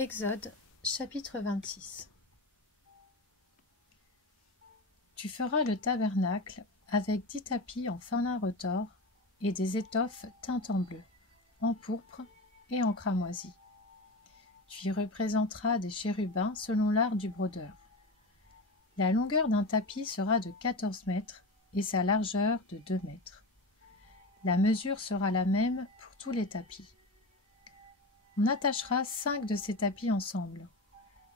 Exode, chapitre 26. Tu feras le tabernacle avec 10 tapis en fin lin retors et des étoffes teintes en bleu, en pourpre et en cramoisi. Tu y représenteras des chérubins selon l'art du brodeur. La longueur d'un tapis sera de 14 mètres et sa largeur de 2 mètres. La mesure sera la même pour tous les tapis. On attachera 5 de ces tapis ensemble.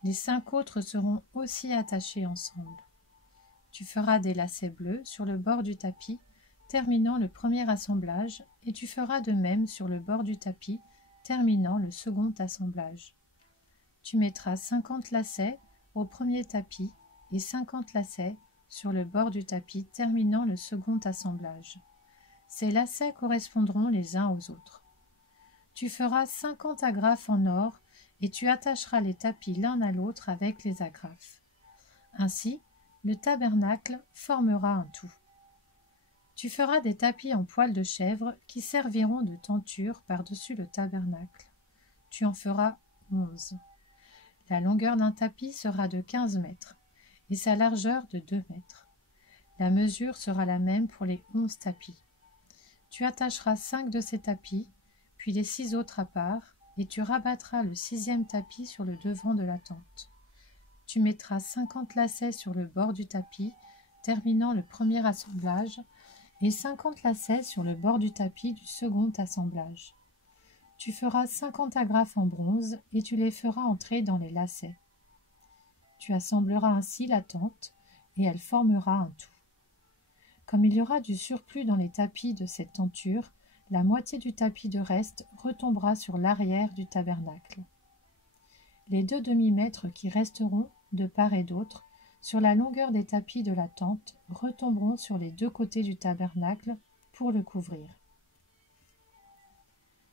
Les 5 autres seront aussi attachés ensemble. Tu feras des lacets bleus sur le bord du tapis, terminant le premier assemblage, et tu feras de même sur le bord du tapis, terminant le second assemblage. Tu mettras 50 lacets au premier tapis et 50 lacets sur le bord du tapis, terminant le second assemblage. Ces lacets correspondront les uns aux autres. Tu feras 50 agrafes en or et tu attacheras les tapis l'un à l'autre avec les agrafes. Ainsi, le tabernacle formera un tout. Tu feras des tapis en poil de chèvre qui serviront de tenture par-dessus le tabernacle. Tu en feras 11. La longueur d'un tapis sera de 15 mètres et sa largeur de 2 mètres. La mesure sera la même pour les 11 tapis. Tu attacheras 5 de ces tapis, puis les 6 autres à part, et tu rabattras le 6e tapis sur le devant de la tente. Tu mettras 50 lacets sur le bord du tapis, terminant le premier assemblage, et 50 lacets sur le bord du tapis du second assemblage. Tu feras 50 agrafes en bronze, et tu les feras entrer dans les lacets. Tu assembleras ainsi la tente, et elle formera un tout. Comme il y aura du surplus dans les tapis de cette tenture, la moitié du tapis de reste retombera sur l'arrière du tabernacle. Les 2 demi-mètres qui resteront, de part et d'autre, sur la longueur des tapis de la tente, retomberont sur les 2 côtés du tabernacle pour le couvrir.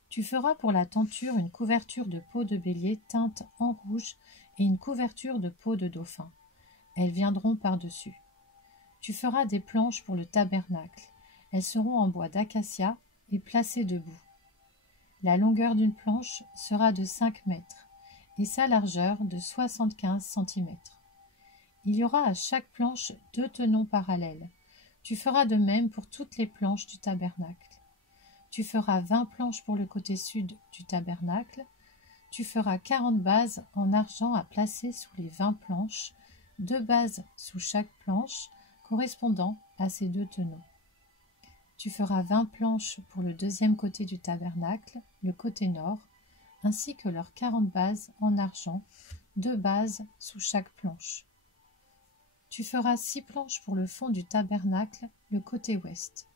Tu feras pour la tenture une couverture de peau de bélier teinte en rouge et une couverture de peau de dauphin. Elles viendront par-dessus. Tu feras des planches pour le tabernacle. Elles seront en bois d'acacia et placées debout. La longueur d'une planche sera de 5 mètres et sa largeur de 75 cm. Il y aura à chaque planche 2 tenons parallèles. Tu feras de même pour toutes les planches du tabernacle. Tu feras 20 planches pour le côté sud du tabernacle. Tu feras 40 bases en argent à placer sous les 20 planches, 2 bases sous chaque planche, correspondant à ces 2 tenons. Tu feras 20 planches pour le deuxième côté du tabernacle, le côté nord, ainsi que leurs 40 bases en argent, 2 bases sous chaque planche. Tu feras 6 planches pour le fond du tabernacle, le côté ouest.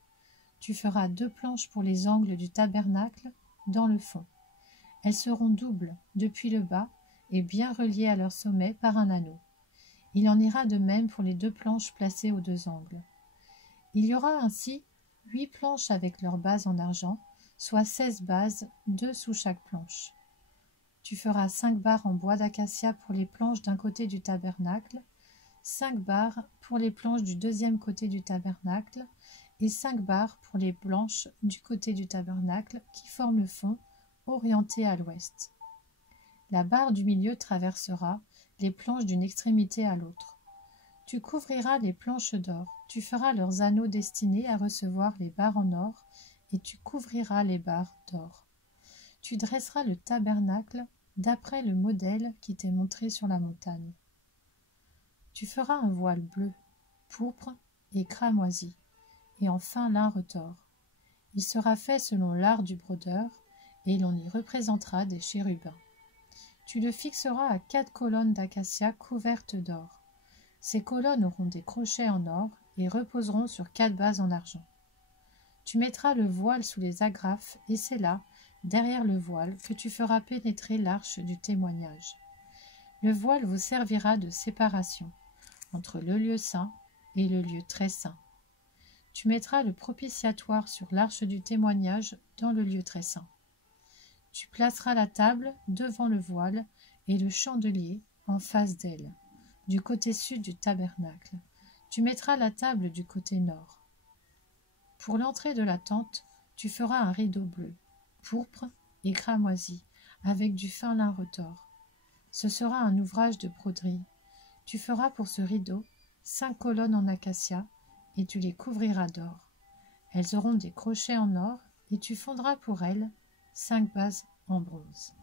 Tu feras 2 planches pour les angles du tabernacle, dans le fond. Elles seront doubles depuis le bas et bien reliées à leur sommet par un anneau. Il en ira de même pour les 2 planches placées aux 2 angles. Il y aura ainsi 8 planches avec leurs bases en argent, soit 16 bases, 2 sous chaque planche. Tu feras 5 barres en bois d'acacia pour les planches d'un côté du tabernacle, 5 barres pour les planches du deuxième côté du tabernacle et 5 barres pour les planches du côté du tabernacle qui forment le fond, orienté à l'ouest. La barre du milieu traversera les planches d'une extrémité à l'autre. Tu couvriras les planches d'or, tu feras leurs anneaux destinés à recevoir les barres en or, et tu couvriras les barres d'or. Tu dresseras le tabernacle d'après le modèle qui t'est montré sur la montagne. Tu feras un voile bleu, pourpre et cramoisi, et en fin lin retors. Il sera fait selon l'art du brodeur, et l'on y représentera des chérubins. Tu le fixeras à 4 colonnes d'acacia couvertes d'or. Ces colonnes auront des crochets en or et reposeront sur 4 bases en argent. Tu mettras le voile sous les agrafes, et c'est là, derrière le voile, que tu feras pénétrer l'arche du témoignage. Le voile vous servira de séparation entre le lieu saint et le lieu très saint. Tu mettras le propitiatoire sur l'arche du témoignage dans le lieu très saint. Tu placeras la table devant le voile et le chandelier en face d'elle, du côté sud du tabernacle. Tu mettras la table du côté nord. Pour l'entrée de la tente, tu feras un rideau bleu, pourpre et cramoisi, avec du fin lin retors. Ce sera un ouvrage de broderie. Tu feras pour ce rideau 5 colonnes en acacia et tu les couvriras d'or. Elles auront des crochets en or et tu fondras pour elles 5 bases en bronze.